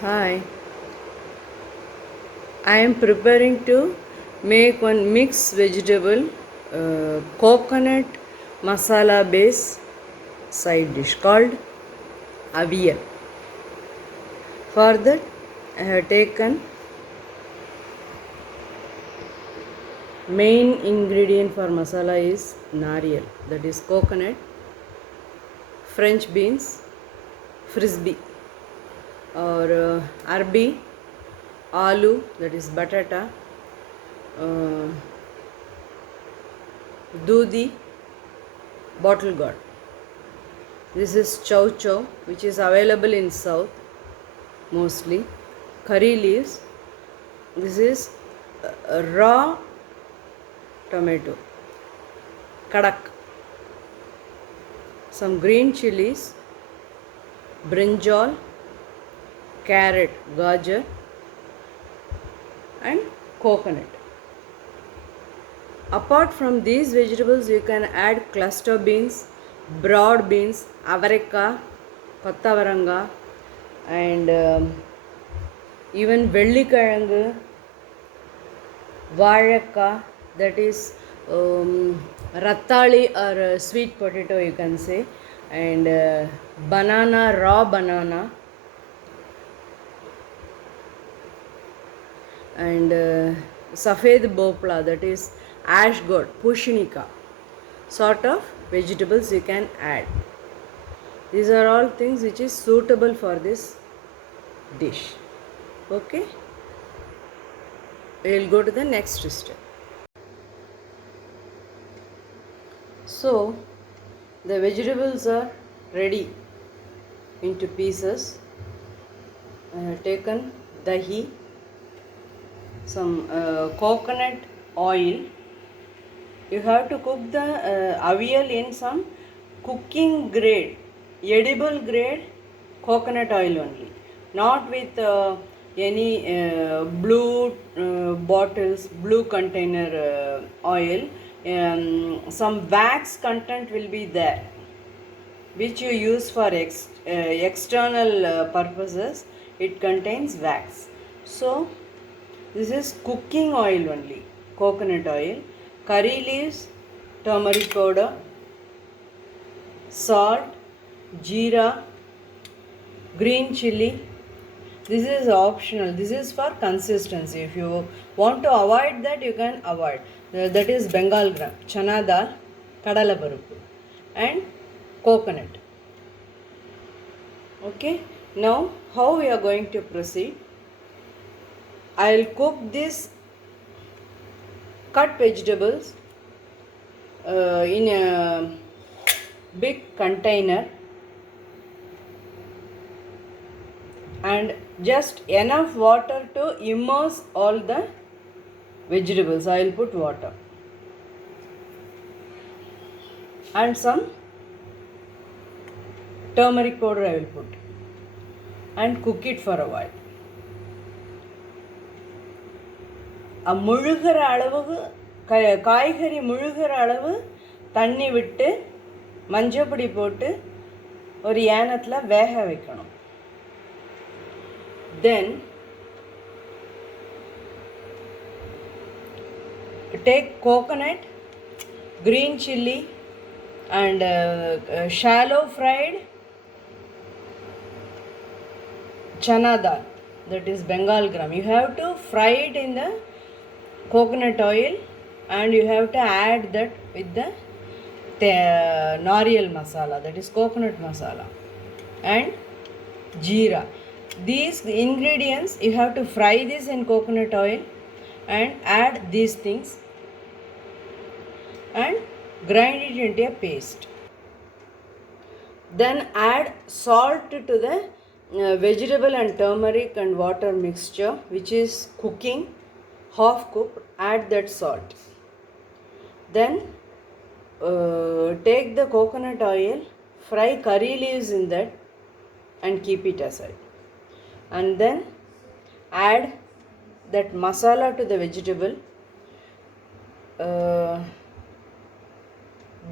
Hi, I am preparing to make one mixed vegetable coconut masala base side dish called aviyal. For that, I have taken main ingredient for masala is nariyal, that is coconut, French beans, frisbee or arbi, aloo, that is batata, uh, dudi, bottle gourd. This is chow chow, which is available in south mostly. Curry leaves. This is raw tomato. Kadak. Some green chilies, brinjal, carrot, gajar, and coconut. Apart from these vegetables, you can add cluster beans, broad beans, avarika, kottavaranga, and even vellikazhangu, vaഴക്ക, that is rattali or sweet potato you can say, and banana, raw banana, and safed bopla, that is ash gourd, pushinika, sort of vegetables you can add. These are all things which is suitable for this dish. Okay, we will go to the next step. So the vegetables are ready into pieces. I have taken dahi, some coconut oil. You have to cook the aviyal in some cooking grade, edible grade coconut oil only, not with any blue bottles, blue container oil. Some wax content will be there, which you use for external purposes. It contains wax. So this is cooking oil only, coconut oil, curry leaves, turmeric powder, salt, jeera, green chili. This is optional. This is for consistency. If you want to avoid that, you can avoid. That is Bengal gram, chana dal, kadala paruppu, and coconut. Okay. Now how we are going to proceed? I'll cook this cut vegetables in a big container, and just enough water to immerse all the vegetables. I will put water and some turmeric powder I will put, and cook it for a while. முழுகிற அளவுக்கு காய்கறி முழுகிற அளவு தண்ணி விட்டு மஞ்சப்பொடி போட்டு ஒரு ஏனத்தில் வேக வைக்கணும். தென் take coconut, green chili, and shallow fried chana dal, that is Bengal gram. You have to fry it in the coconut oil, and you have to add that with the nariyal masala, that is coconut masala, and jeera. These ingredients you have to fry this in coconut oil and add these things and grind it into a paste. Then add salt to the vegetable and turmeric and water mixture which is cooking, half cooked. Add that salt. Then take the coconut oil, fry curry leaves in that and keep it aside, and then add that masala to the vegetable.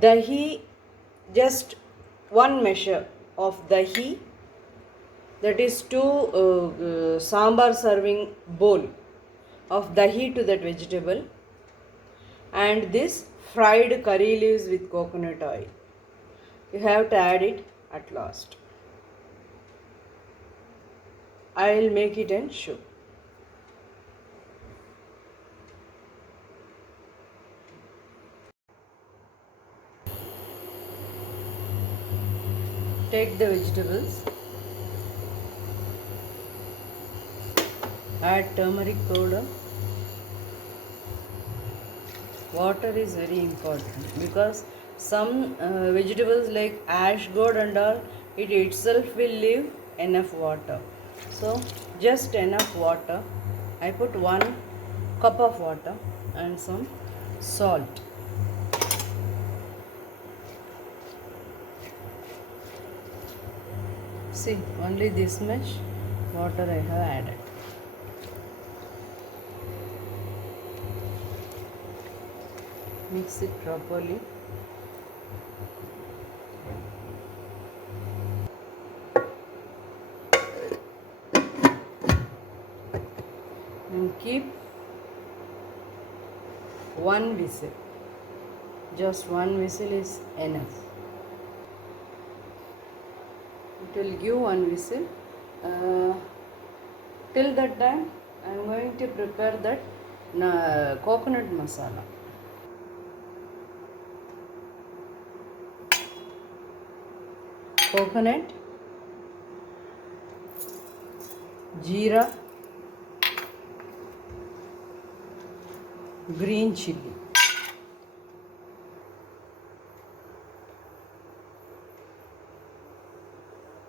Dahi, just one measure of dahi, that is 2 sambar serving bowl of dahi to that vegetable, and this fried curry leaves with coconut oil. You have to add it at last. I will make it and show. Take the vegetables, add turmeric powder. Water is very important because some vegetables like ash gourd and all, it itself will leave enough water. So just enough water. I put 1 cup of water and some salt. See, only this much water I have added. Mix it properly. And keep 1 whistle. Just 1 whistle is enough. It will give 1 whistle. Till that time, I am going to prepare that coconut masala. Coconut, jeera, green chilli.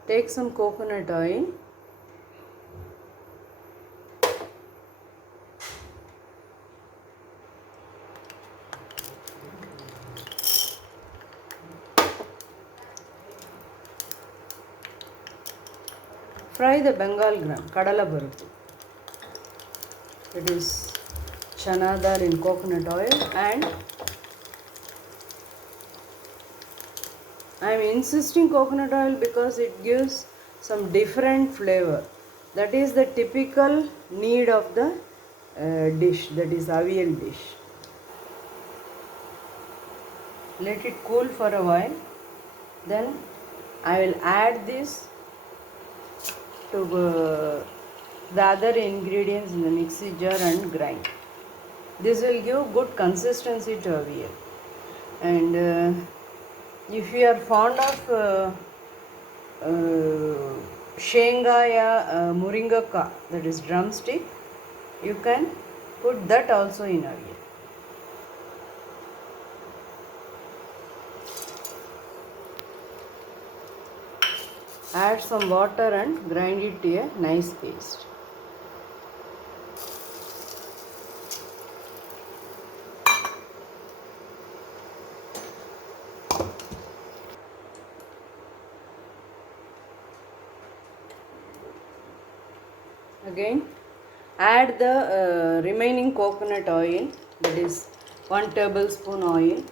Take some coconut oil. Fry the Bengal gram, kadala barupu. It is chana dal in coconut oil, and I am insisting coconut oil because it gives some different flavor. That is the typical need of the dish, that is avial dish. Let it cool for a while. Then I will add this to the other ingredients in the mixie jar and grind. This will give good consistency to avial. And if you are fond of shenga ya muringaka, that is drumstick, you can put that also in avial. Add some water and grind it to a nice paste. Again, add the remaining coconut oil, that is 1 tablespoon oil,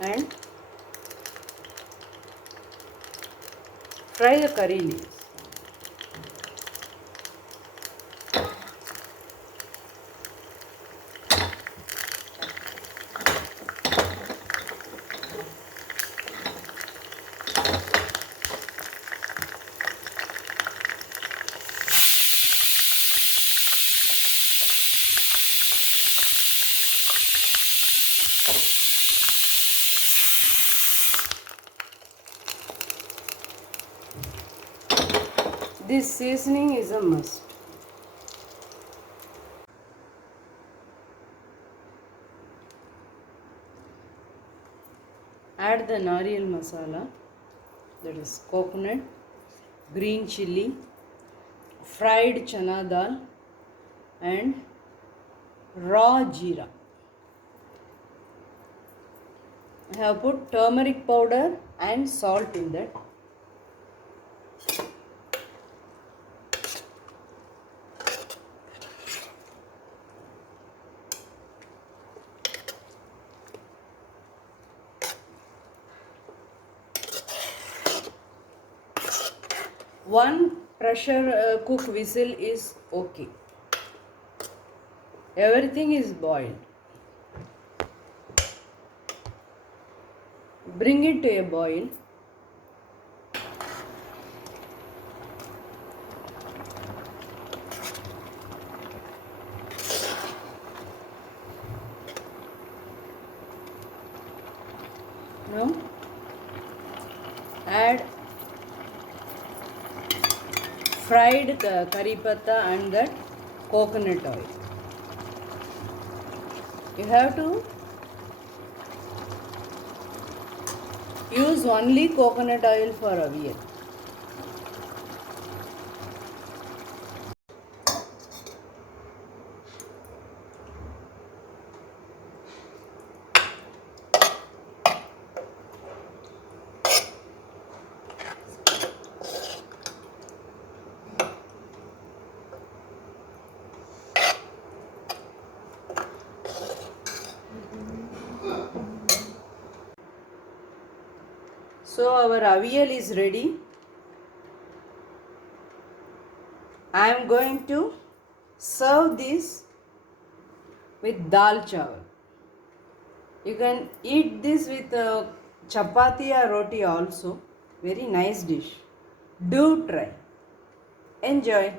and fry the curry leaves. This seasoning is a must. Add the nariyal masala, that is coconut, green chilli, fried chana dal, and raw jeera. I have put turmeric powder and salt in that. one pressure cook whistle is okay. Everything is boiled. Bring it to a boil. Now add fried curry patta and that coconut oil. You have to use only coconut oil for avial. So our avial is ready. I am going to serve this with dal chawal. You can eat this with chapati or roti also. Very nice dish. Do try. Enjoy.